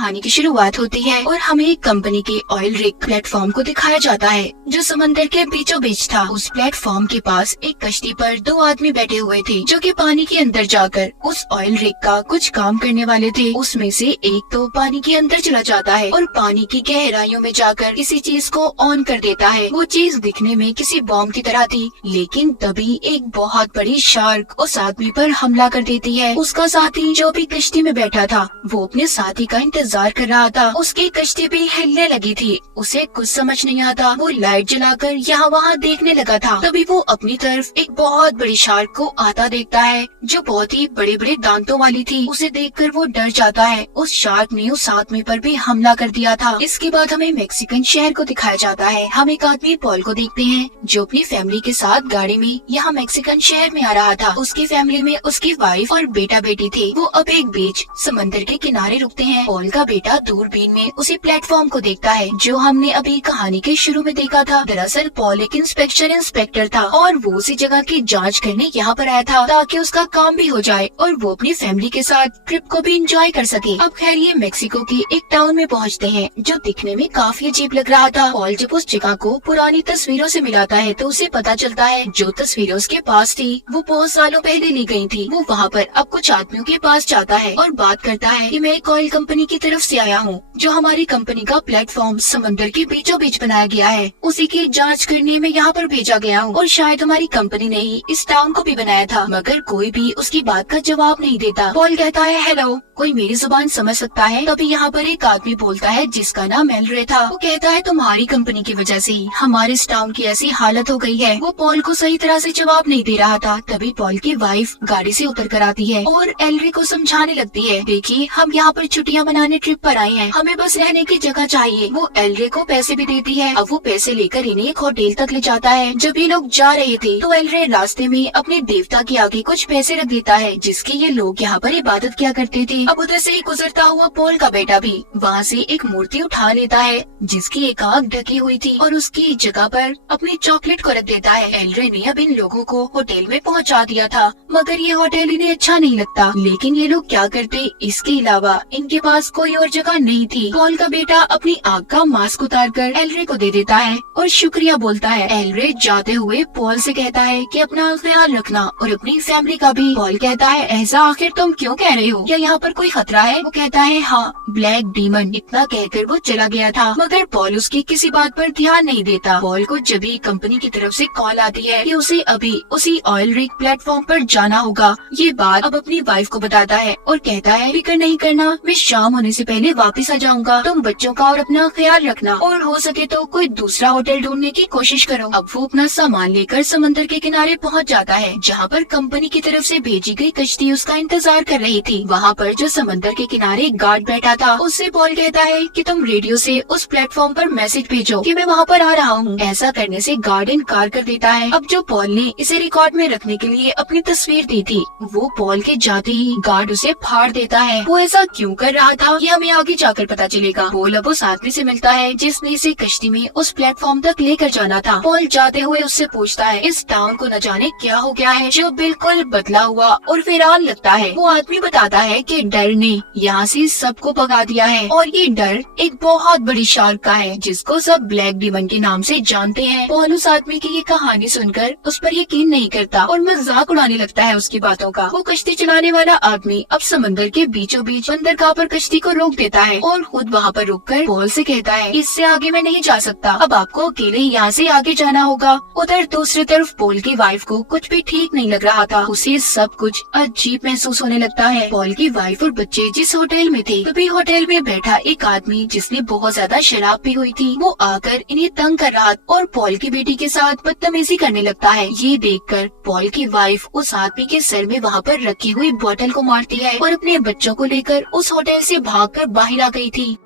कहानी की शुरुआत होती है और हमें एक कंपनी के ऑयल रिग प्लेटफॉर्म को दिखाया जाता है जो समंदर के बीचों बीच था। उस प्लेटफॉर्म के पास एक कश्ती पर दो आदमी बैठे हुए थे जो कि पानी के अंदर जाकर उस ऑयल रिग का कुछ काम करने वाले थे। उसमें से एक तो पानी के अंदर चला जाता है और पानी की गहराइयों में जाकर किसी चीज को ऑन कर देता है। वो चीज दिखने में किसी बॉम्ब की तरह थी, लेकिन तभी एक बहुत बड़ी शार्क उस आदमी पर हमला कर देती है। उसका साथी जो भी कश्ती में बैठा था वो अपने साथी का इंतजार कर रहा था। उसकी कश्ती भी हिलने लगी थी। उसे कुछ समझ नहीं आता। वो लाइट जलाकर यहाँ वहाँ देखने लगा था। तभी वो अपनी तरफ एक बहुत बड़ी शार्क को आता देखता है जो बहुत ही बड़े बड़े दांतों वाली थी। उसे देखकर वो डर जाता है। उस शार्क ने उस आदमी पर भी हमला कर दिया था। इसके बाद हमें मेक्सिकन शहर को दिखाया जाता है। हम एक आदमी पॉल को देखते हैं जो अपनी फैमिली के साथ गाड़ी में यहाँ मेक्सिकन शहर में आ रहा था। उसकी फैमिली में उसकी वाइफ और बेटा बेटी थे। वो अब एक बीच समंदर के किनारे रुकते हैं। पॉल का बेटा दूरबीन में उसी प्लेटफॉर्म को देखता है जो हमने अभी कहानी के शुरू में देखा था। दरअसल पॉल एक इंस्पेक्टर था और वो उसी जगह की जांच करने यहाँ पर आया था ताकि उसका काम भी हो जाए और वो अपनी फैमिली के साथ ट्रिप को भी एंजॉय कर सके। अब खैर ये मेक्सिको की एक टाउन में पहुँचते हैं जो दिखने में काफी अजीब लग रहा था। पॉल जब उस जगह को पुरानी तस्वीरों से मिलाता है तो उसे पता चलता है जो तस्वीरें उसके पास थी वो बहुत सालों पहले ली गई थी। वो वहाँ पर अब कुछ आदमियों के पास जाता है और बात करता है कि मैं एक ऑयल कंपनी की तरफ से आया हूँ जो हमारी कंपनी का प्लेटफॉर्म समंदर के बीचों बीच बनाया गया है। उसी की जांच करने में यहाँ पर भेजा गया हूँ और शायद हमारी कंपनी ने ही इस टाउन को भी बनाया था, मगर कोई भी उसकी बात का जवाब नहीं देता। पॉल कहता है हेलो, कोई मेरी जुबान समझ सकता है? तभी यहाँ पर एक आदमी बोलता है जिसका नाम एलरे था। वो कहता है तुम्हारी कंपनी की वजह से ही हमारे इस टाउन की ऐसी हालत हो गई है। वो पॉल को सही तरह से जवाब नहीं दे रहा था। तभी पॉल की वाइफ गाड़ी से उतर कर आती है और एलरे को समझाने लगती है देखिए हम यहाँ पर छुट्टियाँ मनाने ट्रिप पर आए हैं, हमें बस रहने की जगह चाहिए। वो एलरे को पैसे भी देती है। अब वो पैसे लेकर इन्हें एक होटल तक ले जाता है। जब ये लोग जा रहे थे तो एलरे रास्ते में अपने देवता के आगे कुछ पैसे रख देता है जिसके ये लोग यहाँ पर इबादत किया करते थे। अब उधर से ही गुजरता हुआ पॉल का बेटा भी वहाँ से एक मूर्ति उठा लेता है जिसकी एक आंख ढकी हुई थी और उसकी जगह पर अपनी चॉकलेट को रख देता है। एलरे ने अब इन लोगों को होटल में पहुँचा दिया था, मगर ये होटल इन्हें अच्छा नहीं लगता। लेकिन ये लोग क्या करते, इसके अलावा इनके पास कोई और जगह नहीं थी। पॉल का बेटा अपनी आंख का मास्क उतार कर एलरे को दे देता है और शुक्रिया बोलता है। एलरे जाते हुए पॉल से कहता है कि अपना ख्याल रखना और अपनी फैमिली का भी। पॉल कहता है ऐसा आखिर तुम क्यों कह रहे हो, क्या यहाँ पर कोई खतरा है? वो कहता है हाँ, ब्लैक डीमन। इतना कहकर वो चला गया था, मगर पॉल उसकी किसी बात पर ध्यान नहीं देता। पॉल को जब भी कंपनी की तरफ से कॉल आती है कि उसे अभी उसी ऑयल रिग प्लेटफॉर्म पर जाना होगा, ये बात अब अपनी वाइफ को बताता है और कहता है फिक्र नहीं करना, मैं शाम होने से पहले वापस आ जाऊंगा। तुम बच्चों का और अपना ख्याल रखना और हो सके तो कोई दूसरा होटल ढूंढने की कोशिश करो। अब वो अपना सामान लेकर समंदर के किनारे पहुंच जाता है जहां पर कंपनी की तरफ से भेजी गई कश्ती उसका इंतजार कर रही थी। वहाँ पर जो समंदर के किनारे गार्ड बैठा था उससे पॉल कहता है कि तुम रेडियो से उस प्लेटफॉर्म पर मैसेज भेजो कि मैं वहाँ पर आ रहा हूँ। ऐसा करने से गार्ड इनकार कर देता है। अब जो पॉल ने इसे रिकॉर्ड में रखने के लिए अपनी तस्वीर दी थी वो पॉल के जाते ही गार्ड उसे फाड़ देता है। वो ऐसा क्यों कर रहा था ये हमें आगे जाकर पता चलेगा। पॉल अब उस आदमी से मिलता है जिसने इसे कश्ती में उस प्लेटफॉर्म तक लेकर जाना था। पॉल जाते हुए उससे पूछता है इस टाउन को न जाने क्या हो गया है जो बिल्कुल बदला हुआ और वीरान लगता है। वो आदमी बताता है कि डर ने यहाँ से सबको भगा दिया है और ये डर एक बहुत बड़ी शार्क का है जिसको सब ब्लैक डीमन के नाम से जानते हैं। पॉल उस आदमी की ये कहानी सुनकर उस पर यकीन नहीं करता और मजाक उड़ाने लगता है उसकी बातों का। वो कश्ती चलाने वाला आदमी अब समंदर के बीचों बीच बंदरगाह पर कश्ती को रोक देता है और खुद वहाँ पर रुककर पॉल से कहता है इससे आगे मैं नहीं जा सकता, अब आपको अकेले ही यहाँ से आगे जाना होगा। उधर दूसरी तरफ पॉल की वाइफ को कुछ भी ठीक नहीं लग रहा था। उसे सब कुछ अजीब महसूस होने लगता है। पॉल की वाइफ और बच्चे जिस होटल में थे तभी होटल में बैठा एक आदमी जिसने बहुत ज्यादा शराब पी हुई थी वो आकर इन्हें तंग कर रहा और पॉल की बेटी के साथ बदतमीजी करने लगता है। ये देखकर पॉल की वाइफ उस आदमी के सर में वहाँ पर रखी हुई बोतल को मारती है और अपने बच्चों को लेकर उस होटल से भागकर बाहर आ गई थी।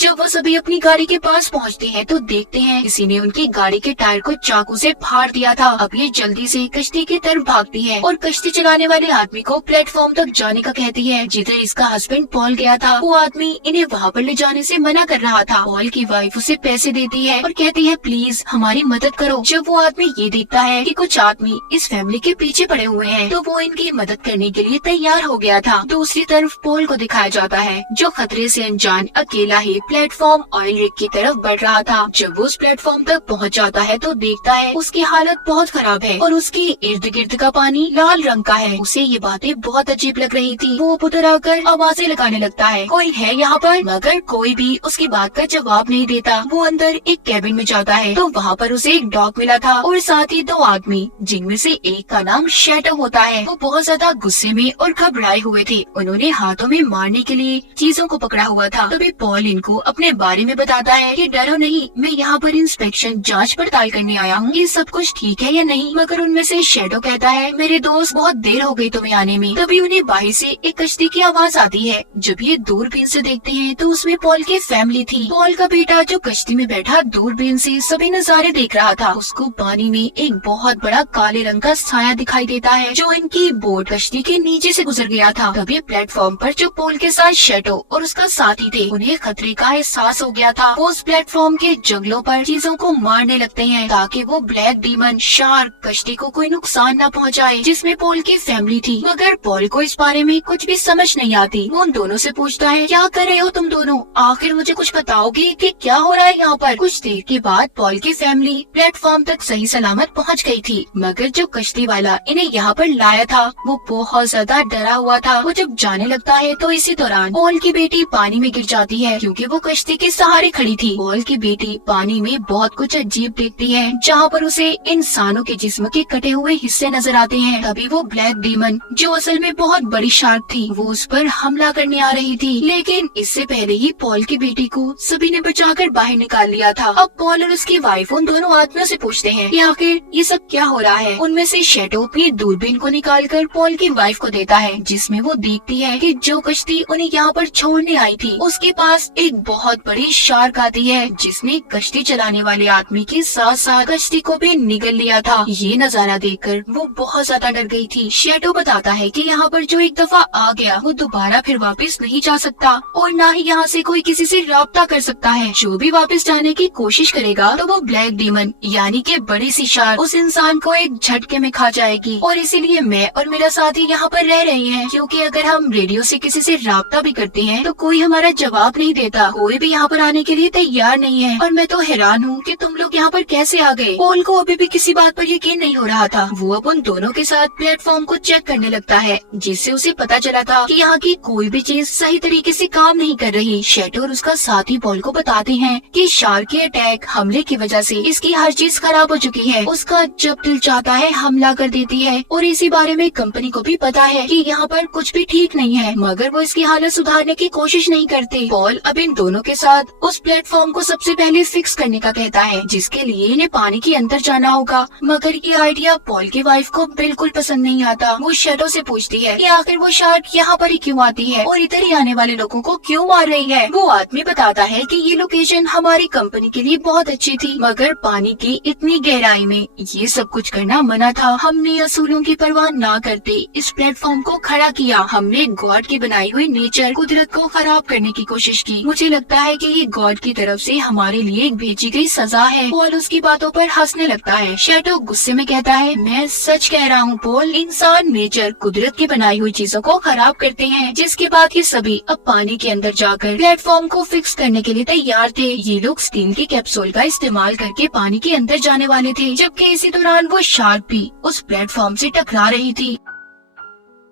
जब वो सभी अपनी गाड़ी के पास पहुँचते हैं तो देखते हैं किसी ने उनकी गाड़ी के टायर को चाकू से फाड़ दिया था। अब ये जल्दी से कश्ती की तरफ भागती है और कश्ती चलाने वाले आदमी को प्लेटफॉर्म तक जाने का कहती है जिधर इसका हस्बैंड पॉल गया था। वो आदमी इन्हें वहाँ पर ले जाने से मना कर रहा था। पॉल की वाइफ उसे पैसे देती है और कहती है प्लीज हमारी मदद करो। जब वो आदमी ये देखता है कि कुछ आदमी इस फैमिली के पीछे पड़े हुए हैं तो वो इनकी मदद करने के लिए तैयार हो गया था। दूसरी तरफ पॉल को दिखाया जाता है जो खतरे से अनजान अकेला ही प्लेटफॉर्म ऑयल रिग की तरफ बढ़ रहा था। जब वो उस प्लेटफॉर्म तक पहुंच जाता है तो देखता है उसकी हालत बहुत खराब है और उसके इर्द गिर्द का पानी लाल रंग का है। उसे ये बातें बहुत अजीब लग रही थी। वो उधर आकर आवाजें लगाने लगता है कोई है यहाँ पर, मगर कोई भी उसकी बात का जवाब नहीं देता। वो अंदर एक कैबिन में जाता है तो वहाँ पर उसे एक डॉग मिला था और साथ ही 2 आदमी जिनमें से एक का नाम शैडो होता है। वो बहुत ज्यादा गुस्से में और घबराए हुए थे। उन्होंने हाथों में मारने के लिए चीजों को पकड़ा हुआ था। तभी पॉल इनको अपने बारे में बताता है कि डरो नहीं, मैं यहाँ पर इंस्पेक्शन जांच पड़ताल करने आया हूँ, ये सब कुछ ठीक है या नहीं। मगर उनमें से शैडो कहता है मेरे दोस्त बहुत देर हो गई तुम्हें आने में। तभी उन्हें बाहर से एक कश्ती की आवाज आती है। जब ये दूरबीन से देखते हैं तो उसमें पॉल की फैमिली थी। पॉल का बेटा जो कश्ती में बैठा दूरबीन से सभी नजारे देख रहा था। उसको पानी में एक बहुत बड़ा काले रंग का साया दिखाई देता है जो इनकी बोट कश्ती के नीचे से गुजर गया था। तभी प्लेटफॉर्म पर जो पॉल के साथ शैडो और उसका साथी थे उन्हें खतरे का एहसास हो गया था। वो उस प्लेटफॉर्म के जंगलों पर चीजों को मारने लगते हैं ताकि वो ब्लैक डीमन शार्क कश्ती को कोई नुकसान न पहुंचाए जिसमें पॉल की फैमिली थी। मगर पॉल को इस बारे में कुछ भी समझ नहीं आती। वो उन दोनों से पूछता है क्या कर रहे हो तुम दोनों, आखिर मुझे कुछ बताओगे कि क्या हो रहा है यहाँ पर। कुछ देर के बाद पॉल की फैमिली प्लेटफॉर्म तक सही सलामत पहुँच गई थी। मगर जो कश्ती वाला इन्हें यहाँ पर लाया था वो बहुत ज्यादा डरा हुआ था। वो जब जाने लगता है तो इसी दौरान पॉल की बेटी पानी में गिर जाती है क्योंकि वो कश्ती के सहारे खड़ी थी। पॉल की बेटी पानी में बहुत कुछ अजीब देखती है जहाँ पर उसे इंसानों के जिस्म के कटे हुए हिस्से नजर आते हैं। तभी वो ब्लैक डीमन जो असल में बहुत बड़ी शार्क थी वो उस पर हमला करने आ रही थी। लेकिन इससे पहले ही पॉल की बेटी को सभी ने बचाकर बाहर निकाल लिया था। अब पॉल और उसकी वाइफ उन दोनों आदमियों से पूछते हैं कि आखिर ये सब क्या हो रहा है। उनमें से शैडो अपनी दूरबीन को निकालकर पॉल की वाइफ को देता है जिसमें वो देखती है कि जो कश्ती उन्हें यहाँ पर छोड़ने आई थी उसके पास एक बहुत बड़ी शार्क आती है जिसने कश्ती चलाने वाले आदमी के साथ साथ कश्ती को भी निगल लिया था। ये नजारा देखकर वो बहुत ज्यादा डर गई थी। शैडो बताता है कि यहाँ पर जो एक दफा आ गया वो दोबारा फिर वापस नहीं जा सकता और न ही यहाँ से कोई किसी से राब्ता कर सकता है। जो भी वापस जाने की कोशिश करेगा तो वो ब्लैक डीमन यानी कि बड़ी सी शार्क उस इंसान को एक झटके में खा जाएगी। और इसीलिए मैं और मेरा साथी यहाँ पर रह रहे हैं क्योंकि अगर हम रेडियो से किसी से राब्ता भी करते हैं तो कोई हमारा जवाब नहीं देता, कोई भी यहाँ पर आने के लिए तैयार नहीं है। और मैं तो हैरान हूँ कि तुम लोग यहाँ पर कैसे आ गए। पॉल को अभी भी किसी बात पर यकीन नहीं हो रहा था। वो अब उन दोनों के साथ प्लेटफॉर्म को चेक करने लगता है जिससे उसे पता चला था कि यहाँ की कोई भी चीज सही तरीके से काम नहीं कर रही। शैडो और उसका साथी पॉल को बताते हैं कि शार्क के अटैक हमले की वजह से इसकी हर चीज खराब हो चुकी है। उसका जब दिल चाहता है हमला कर देती है और इसी बारे में कंपनी को भी पता है कि यहाँ पर कुछ भी ठीक नहीं है, मगर वो इसकी हालत सुधारने की कोशिश नहीं करते। पॉल अब इन दोनों के साथ उस प्लेटफॉर्म को सबसे पहले फिक्स करने का कहता है जिसके लिए इन्हें पानी के अंदर जाना होगा। मगर ये आइडिया पॉल की वाइफ को बिल्कुल पसंद नहीं आता। वो शैडो से पूछती है कि आखिर वो शार्क यहाँ पर ही क्यों आती है और इधर ही आने वाले लोगों को क्यों मार रही है। वो आदमी बताता है कि ये लोकेशन हमारी कंपनी के लिए बहुत अच्छी थी मगर पानी की इतनी गहराई में ये सब कुछ करना मना था। हमने असूलों की परवाह ना करते इस प्लेटफॉर्म को खड़ा किया। हमने गॉड की बनाई हुई नेचर कुदरत को खराब करने की कोशिश की। मुझे लगता है कि ये गॉड की तरफ से हमारे लिए एक भेजी गई सजा है। पॉल उसकी बातों पर हंसने लगता है। शैडो गुस्से में कहता है मैं सच कह रहा हूँ पॉल, इंसान नेचर कुदरत की बनाई हुई चीजों को खराब करते हैं। जिसके बाद ये सभी अब पानी के अंदर जाकर प्लेटफॉर्म को फिक्स करने के लिए तैयार थे। ये लोग स्टील के कैप्सूल का इस्तेमाल करके पानी के अंदर जाने वाले थे जबकि इसी दौरान वो शार्क भी उस प्लेटफॉर्म से टकरा रही थी।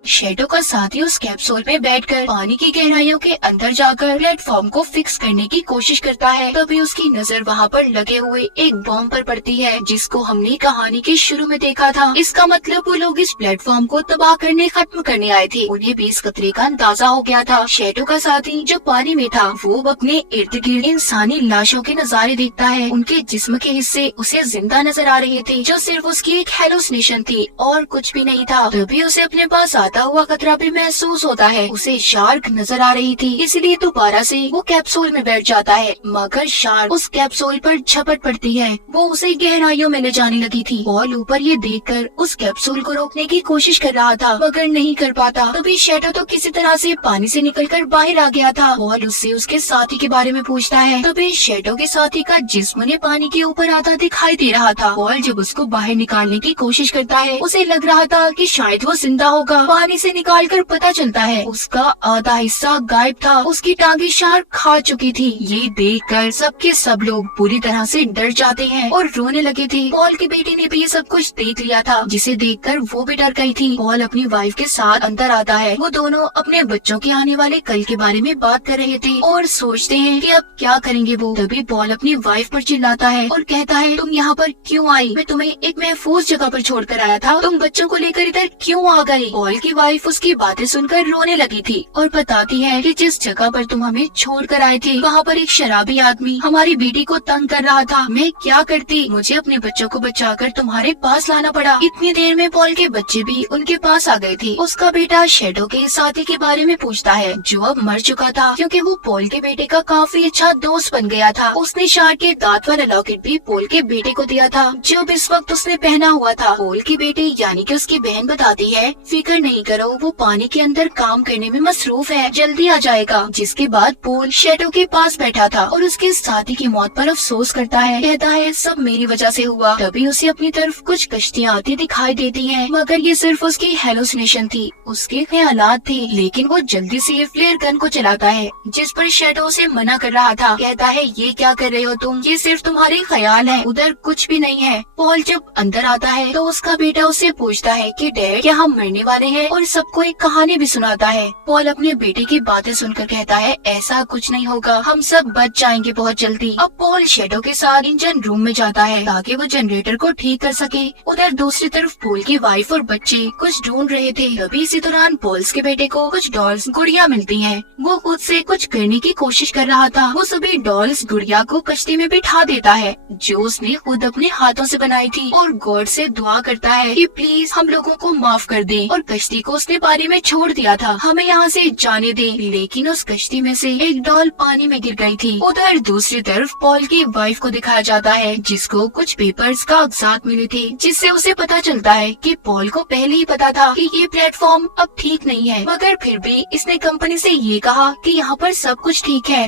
शैडो का साथी उस कैप्सूल में बैठकर पानी की गहराइयों के अंदर जाकर प्लेटफॉर्म को फिक्स करने की कोशिश करता है। तभी उसकी नजर वहाँ पर लगे हुए एक बॉम्ब पर पड़ती है जिसको हमने कहानी के शुरू में देखा था। इसका मतलब वो लोग इस प्लेटफॉर्म को तबाह करने खत्म करने आए थे। उन्हें भी इस खतरे का अंदाजा हो गया था। शैडो का साथी जो पानी में था वो अपने इर्द गिर्द इंसानी लाशों के नजारे देखता है। उनके जिस्म के हिस्से उसे जिंदा नजर आ रहे थे जो सिर्फ उसकी एक हेलुसिनेशन थी और कुछ भी नहीं था। तभी उसे अपने पास आता हुआ खतरा भी महसूस होता है। उसे शार्क नजर आ रही थी, इसलिए दोबारा से वो कैप्सूल में बैठ जाता है, मगर शार्क उस कैप्सूल पर झपट पड़ती है। वो उसे गहराइयों में ले जाने लगी थी। पॉल ऊपर ये देखकर उस कैप्सूल को रोकने की कोशिश कर रहा था, मगर नहीं कर पाता। तभी शैडो तो किसी तरह से पानी से निकलकर बाहर आ गया था। पॉल उससे उसके साथी के बारे में पूछता है। तभी शैडो के साथी का जिस्म ने पानी के ऊपर आता दिखाई दे रहा था। पॉल जब उसको बाहर निकालने की कोशिश करता है, उसे लग रहा था कि शायद वो जिंदा होगा। पानी से निकालकर पता चलता है उसका आधा हिस्सा गायब था। उसकी टांगे शार्क खा चुकी थी। ये देखकर सबके सब लोग पूरी तरह से डर जाते हैं और रोने लगे थे। पॉल की बेटी ने भी ये सब कुछ देख लिया था, जिसे देखकर वो भी डर गई थी। पॉल अपनी वाइफ के साथ अंदर आता है। वो दोनों अपने बच्चों के आने वाले कल के बारे में बात कर रहे थे और सोचते हैं कि अब क्या करेंगे वो। तभी पॉल अपनी वाइफ पर चिल्लाता है और कहता है, तुम यहाँ पर क्यों आई? मैं तुम्हें एक महफूज जगह पर छोड़ कर आया था, तुम बच्चों को लेकर इधर क्यों आ गए? पॉल की वाइफ उसकी बातें सुनकर रोने लगी थी और बताती है कि जिस जगह पर तुम हमें छोड़ कर आए थे, वहाँ पर एक शराबी आदमी हमारी बेटी को तंग कर रहा था। मैं क्या करती? मुझे अपने बच्चों को बचाकर तुम्हारे पास लाना पड़ा। इतनी देर में पॉल के बच्चे भी उनके पास आ गए थे। उसका बेटा शैडो के साथी के बारे में पूछता है, जो अब मर चुका था, क्योंकि वो पॉल के बेटे का काफी अच्छा दोस्त बन गया था। उसने शार्क के दांत वाला लॉकेट भी पॉल के बेटे को दिया था, जो इस वक्त उसने पहना हुआ था। पॉल की बेटी यानी कि उसकी बहन बताती है, फिक्र नहीं करो, वो पानी के अंदर काम करने में मसरूफ है, जल्दी आ जाएगा। जिसके बाद पॉल शैडो के पास बैठा था और उसके साथी की मौत पर अफसोस करता है। कहता है, सब मेरी वजह से हुआ। तभी उसे अपनी तरफ कुछ कश्तियाँ आती दिखाई देती हैं, मगर ये सिर्फ उसकी हेलुसिनेशन थी, उसके ख्यालात थे। लेकिन वो जल्दी से फ्लेयर गन को चलाता है, जिस पर शैडो उसे मना कर रहा था। कहता है, ये क्या कर रहे हो तुम? ये सिर्फ तुम्हारे ख्याल है, उधर कुछ भी नहीं है। पॉल जब अंदर आता है तो उसका बेटा उससे पूछता है कि डैड, क्या हम मरने वाले हैं? और सबको एक कहानी भी सुनाता है। पॉल अपने बेटे की बातें सुनकर कहता है, ऐसा कुछ नहीं होगा, हम सब बच जाएंगे बहुत जल्दी। अब पॉल शैडो के साथ इंजन रूम में जाता है ताकि वो जनरेटर को ठीक कर सके। उधर दूसरी तरफ पॉल की वाइफ और बच्चे कुछ ढूंढ रहे थे। तभी इसी दौरान पॉल्स के बेटे को कुछ डॉल्स गुड़िया मिलती हैं। वो खुद से कुछ करने की कोशिश कर रहा था। वो सभी डॉल्स गुड़िया को कश्ती में बिठा देता है, जो उसने खुद अपने हाथों से बनाई थी, और गॉड से दुआ करता है कि प्लीज हम लोगों को माफ कर दे। और कश्ती को उसने पानी में छोड़ दिया था, हमें यहाँ से जाने दे। लेकिन उस कश्ती में से एक डॉल पानी में गिर गई थी। उधर दूसरी तरफ पॉल की वाइफ को दिखाया जाता है, जिसको कुछ पेपर्स कागजात मिले थे, जिससे उसे पता चलता है कि पॉल को पहले ही पता था कि ये प्लेटफॉर्म अब ठीक नहीं है, मगर फिर भी इसने कंपनी से ये कहा कि यहाँ पर सब कुछ ठीक है।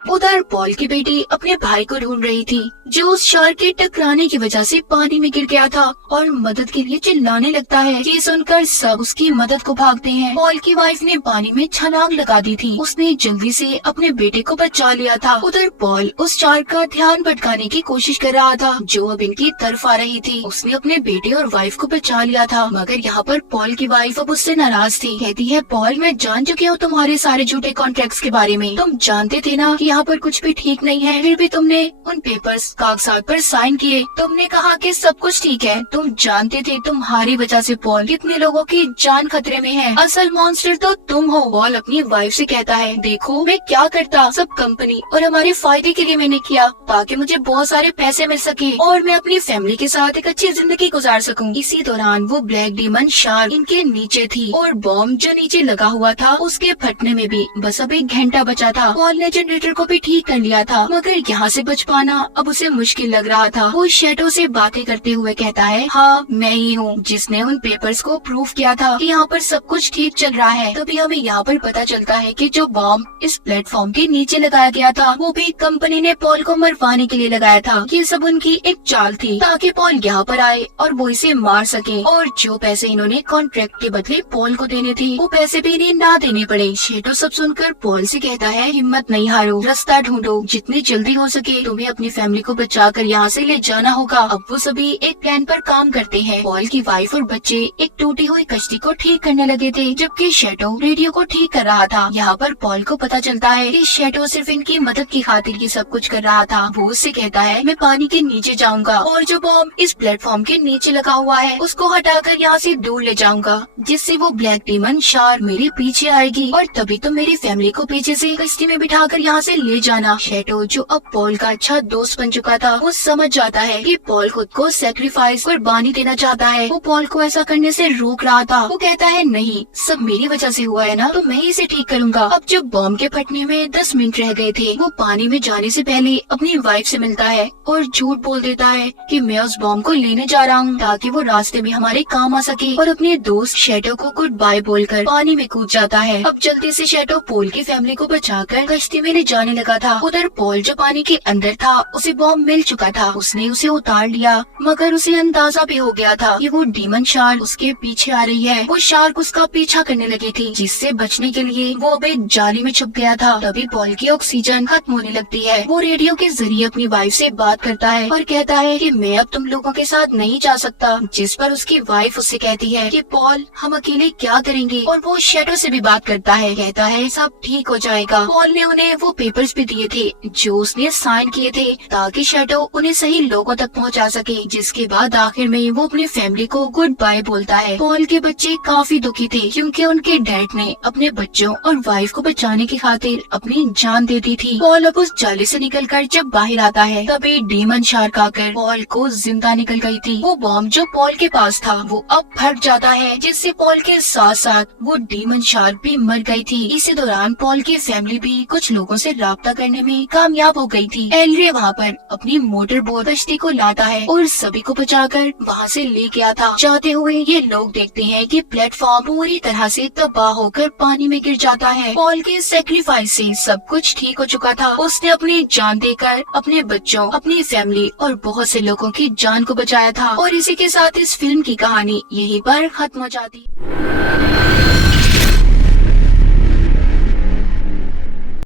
उधर पॉल की बेटी अपने भाई को ढूंढ रही थी, जो उस शार्क के टकराने की वजह से पानी में गिर गया था, और मदद के लिए चिल्लाने लगता है। ये सुनकर सब उसकी मदद को भागते हैं। पॉल की वाइफ ने पानी में छलांग लगा दी थी, उसने जल्दी से अपने बेटे को बचा लिया था। उधर पॉल उस शार्क का ध्यान भटकाने की कोशिश कर रहा था, जो अब इनकी तरफ आ रही थी। उसने अपने बेटे और वाइफ को बचा लिया था, मगर यहाँ पर पॉल की वाइफ अब उससे नाराज थी। कहती है, पॉल, मैं जान चुकी हूँ तुम्हारे सारे झूठे कॉन्ट्रैक्ट्स के बारे में। तुम जानते थे ना कि यहाँ पर कुछ भी ठीक नहीं है, फिर भी तुमने उन पेपर्स कागजात पर साइन किए। तुमने कहा कि सब कुछ ठीक है। तुम जानते थे तुम्हारी वजह से पॉल कितने लोगों की जान खतरे में है। असल मॉन्स्टर तो तुम हो। पॉल अपनी वाइफ से कहता है, देखो मैं क्या करता, सब कंपनी और हमारे फायदे के लिए मैंने किया, ताकि मुझे बहुत सारे पैसे मिल सके और मैं अपनी फैमिली के साथ एक अच्छी जिंदगी गुजार सकूं। इसी दौरान वो ब्लैक डीमन शार्क इनके नीचे थी, और बॉम्ब जो नीचे लगा हुआ था उसके फटने में भी बस अब 1 घंटा बचा था। पॉल ने जनरेटर को भी ठीक कर लिया था, मगर यहाँ से बच पाना अब उसे मुश्किल लग रहा था। वो शैडो से बातें करते हुए कहता है, हाँ मैं ही हूँ जिसने उन पेपर्स को प्रूफ किया था कि यहाँ पर सब कुछ ठीक चल रहा है। तभी हमें यहाँ पर पता चलता है कि जो बॉम्ब इस प्लेटफॉर्म के नीचे लगाया गया था, वो भी कंपनी ने पॉल को मरवाने के लिए लगाया था। ये सब उनकी एक चाल थी, ताकि पॉल यहाँ पर आए और वो इसे मार सके, और जो पैसे इन्होंने कॉन्ट्रैक्ट के बदले पॉल को देने थे, वो पैसे भी इन्हें ना देने पड़े। शैडो सब सुनकर पॉल से कहता है, हिम्मत नहीं हारो, रास्ता ढूंढो, जितनी जल्दी हो सके तुम्हें अपनी फैमिली को बचाकर यहाँ से ले जाना होगा। अब वो सभी एक प्लान पर काम करते हैं। पॉल की वाइफ और बच्चे एक टूटी हुई कश्ती को ठीक करने लगे थे, जबकि शैडो रेडियो को ठीक कर रहा था। यहाँ पर पॉल को पता चलता है कि शैडो सिर्फ इनकी मदद की खातिर ये सब कुछ कर रहा था। वो उससे कहता है, मैं पानी के नीचे जाऊंगा और जो बॉम्ब इस प्लेटफॉर्म के नीचे लगा हुआ है उसको हटाकर यहाँ से दूर ले जाऊंगा, जिससे वो ब्लैक डीमन शार्क मेरे पीछे आएगी, और तभी तो मेरी फैमिली को पीछे से कश्ती में बिठाकर यहाँ से ले जाना। शैडो जो अब पॉल का अच्छा दोस्त बन चुका था, वो समझ जाता है कि पॉल खुद को सेक्रीफाइस कुर्बानी देना चाहता है। वो पॉल को ऐसा करने से रोक रहा था। वो कहता है नहीं, सब मेरी वजह से हुआ है ना, तो मैं इसे ठीक करूंगा। अब जब बॉम्ब के फटने में 10 मिनट रह गए थे, वो पानी में जाने से पहले अपनी वाइफ से मिलता है और झूठ बोल देता है कि मैं उस बॉम्ब को लेने जा रहा हूँ ताकि वो रास्ते में हमारे काम आ सके, और अपने दोस्त शैडो को गुड बाय बोलकर पानी में कूद जाता है। अब जल्दी से शैडो पॉल की फैमिली को बचाकर कश्ती में ले जाने लगा था। उधर पॉल जो पानी के अंदर था, उसे बॉम्ब मिल चुका था। उसने उसे उतार लिया, मगर उसे अंदाजा भी हो गया था कि वो डीमन शार्क उसके पीछे आ रही है। वो शार्क उसका पीछा करने लगी थी, जिससे बचने के लिए वो अब एक जाली में छुप गया था। तभी पॉल की ऑक्सीजन खत्म होने लगती है। वो रेडियो के जरिए अपनी वाइफ से बात करता है और कहता है कि मैं अब तुम लोगों के साथ नहीं जा सकता, जिस पर उसकी वाइफ उससे कहती है कि पॉल हम अकेले क्या करेंगे। और वो शैडो से भी बात करता है, कहता है सब ठीक हो जाएगा। पॉल ने उन्हें वो पेपर्स भी दिए थे जो उसने साइन किए थे ताकि शैडो उन्हें सही लोगों तक पहुंचा सके। जिसके बाद आखिर में वो अपनी फैमिली को गुड बाय बोलता है। पॉल के बच्चे काफी दुखी थे क्योंकि उनके डैड ने अपने बच्चों और वाइफ को बचाने की खातिर अपनी जान दे दी थी। पॉल अब उस जाली से निकलकर जब बाहर आता है, तभी डीमन शार्क आकर पॉल को जिंदा निकल गई थी। वो बॉम्ब जो पॉल के पास था वो अब फट जाता है, जिससे पॉल के साथ साथ वो डीमन शार्क भी मर गई थी। इसी दौरान पॉल की फैमिली भी कुछ लोगों से राब्ता करने में कामयाब हो गई थी। एलरे वहाँ पर अपनी मोटर बोट कश्ती को लाता है और सभी को बचाकर वहाँ से लेके आता। जाते हुए ये लोग देखते हैं कि प्लेटफॉर्म पूरी तरह से तबाह होकर पानी में गिर जाता है। पॉल के सेक्रीफाइस से सब कुछ ठीक हो चुका था। उसने अपनी जान देकर अपने बच्चों, अपनी फैमिली और बहुत से लोगों की जान को बचाया था। और इसी के साथ इस फिल्म की कहानी यहीं पर खत्म हो जाती।